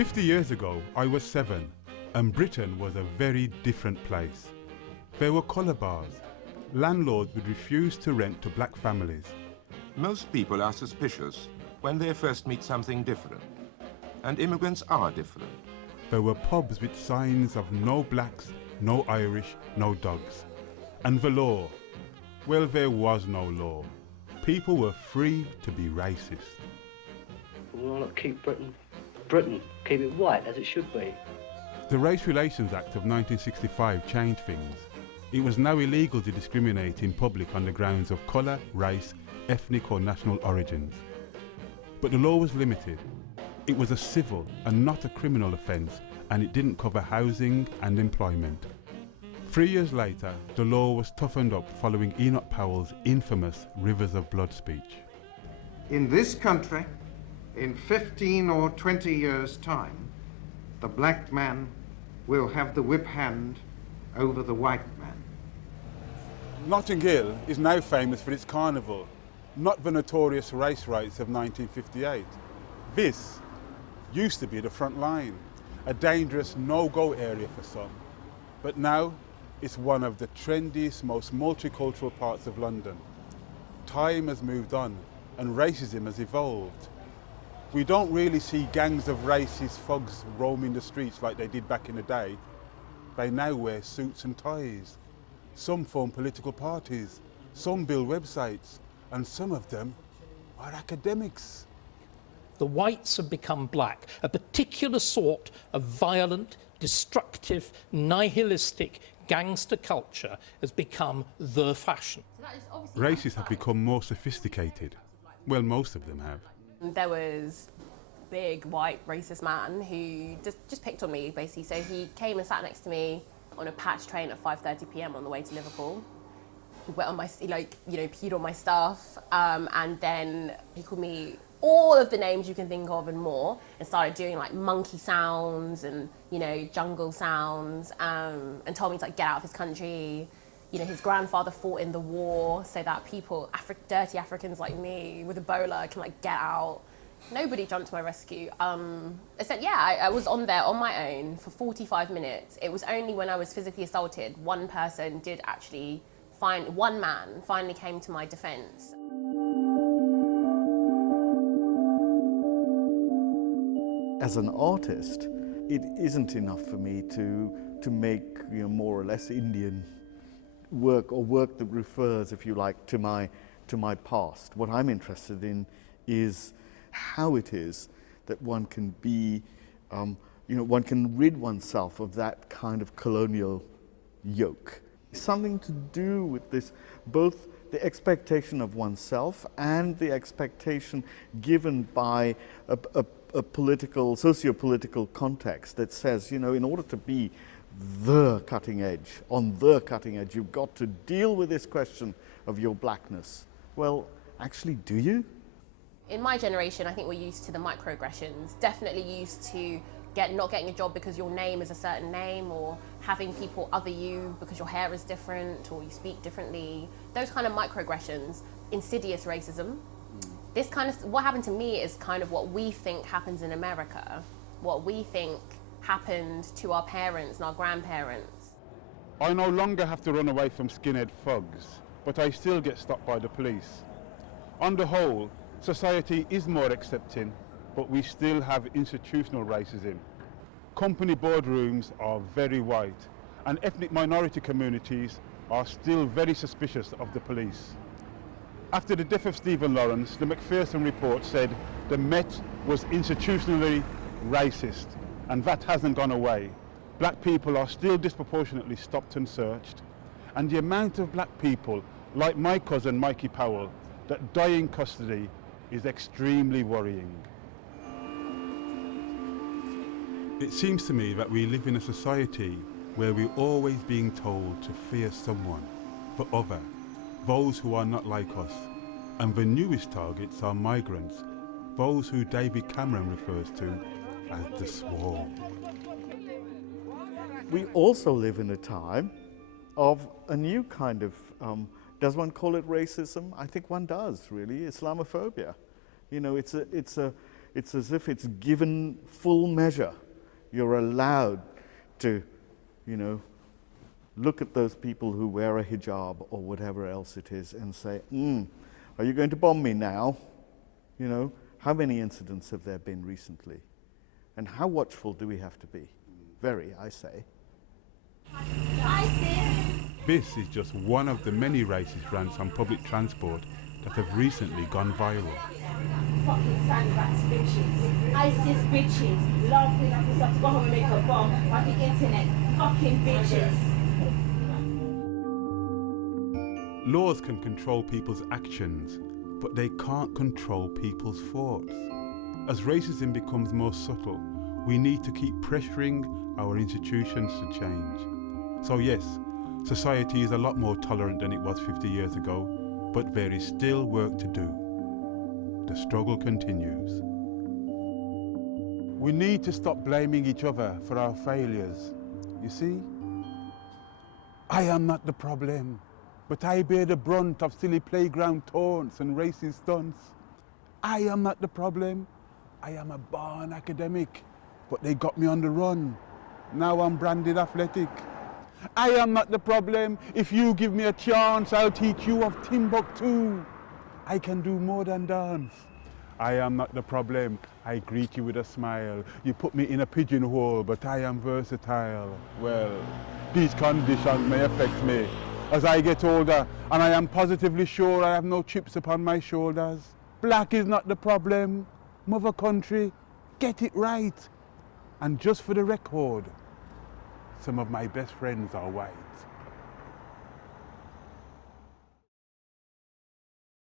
50 years ago, I was 7, and Britain was a very different place. There were colour bars. Landlords would refuse to rent to black families. Most people are suspicious when they first meet something different. And immigrants are different. There were pubs with signs of no blacks, no Irish, no dogs. And the law? Well, there was no law. People were free to be racist. Why not keep Britain, keep it white as it should be? The Race Relations Act of 1965 changed things. It was now illegal to discriminate in public on the grounds of colour, race, ethnic or national origins. But the law was limited. It was a civil and not a criminal offence, and it didn't cover housing and employment. 3 years later, the law was toughened up following Enoch Powell's infamous Rivers of Blood speech. In this country, in 15 or 20 years' time, the black man will have the whip hand over the white man. Notting Hill is now famous for its carnival, not the notorious race riots of 1958. This used to be the front line, a dangerous no-go area for some. But now it's one of the trendiest, most multicultural parts of London. Time has moved on and racism has evolved. We don't really see gangs of racist thugs roaming the streets like they did back in the day. They now wear suits and ties. Some form political parties, some build websites, and some of them are academics. The whites have become black, a particular sort of violent, destructive, nihilistic gangster culture has become the fashion. Racists have become more sophisticated. Well, most of them have. There was a big white racist man who just picked on me, basically. So he came and sat next to me on a patch train at 5:30 p.m. on the way to Liverpool. He went on my, peed on my stuff, and then he called me all of the names you can think of and more, and started doing like monkey sounds and, jungle sounds, and told me to get out of his country. His grandfather fought in the war so that people, dirty Africans like me with Ebola can get out. Nobody jumped to my rescue. I said, I was on there on my own for 45 minutes. It was only when I was physically assaulted, one person did actually one man finally came to my defense. As an artist, it isn't enough for me to make more or less Indian work, or work that refers, if you like, to my past. What I'm interested in is how it is that one can be, one can rid oneself of that kind of colonial yoke. Something to do with this, both the expectation of oneself and the expectation given by a political, socio-political context that says, in order to be the cutting edge, you've got to deal with this question of your blackness. Well, actually, do you? In my generation, I think we're used to the microaggressions, definitely used to not getting a job because your name is a certain name, or having people other you because your hair is different or you speak differently. Those kind of microaggressions, insidious racism. This kind of, what happened to me is kind of what we think happens in America, what we think happened to our parents and our grandparents. I no longer have to run away from skinhead thugs, but I still get stopped by the police. On the whole, society is more accepting, but we still have institutional racism. Company boardrooms are very white, and ethnic minority communities are still very suspicious of the police. After the death of Stephen Lawrence, the Macpherson report said the Met was institutionally racist, and that hasn't gone away. Black people are still disproportionately stopped and searched, and the amount of black people, like my cousin Mikey Powell, that die in custody is extremely worrying. It seems to me that we live in a society where we're always being told to fear someone, the other, those who are not like us. And the newest targets are migrants, those who David Cameron refers to as the swarm. We also live in a time of a new kind of, does one call it racism? I think one does, really, Islamophobia. it's as if it's given full measure. You're allowed to, you know, look at those people who wear a hijab or whatever else it is and say, are you going to bomb me now? You know, how many incidents have there been recently? And how watchful do we have to be? Very, I say. This is just one of the many racist rants on public transport that have recently gone viral. Fucking sandbags bitches. ISIS bitches. Laughing at us to go home and make a bomb on the internet. Fucking bitches. Laws can control people's actions, but they can't control people's thoughts. As racism becomes more subtle, we need to keep pressuring our institutions to change. So yes, society is a lot more tolerant than it was 50 years ago, but there is still work to do. The struggle continues. We need to stop blaming each other for our failures. You see, I am not the problem, but I bear the brunt of silly playground taunts and racist stunts. I am not the problem. I am a born academic, but they got me on the run. Now I'm branded athletic. I am not the problem. If you give me a chance, I'll teach you of Timbuktu. I can do more than dance. I am not the problem. I greet you with a smile. You put me in a pigeonhole, but I am versatile. Well, these conditions may affect me as I get older, and I am positively sure I have no chips upon my shoulders. Black is not the problem. Mother country, get it right. And just for the record, some of my best friends are white.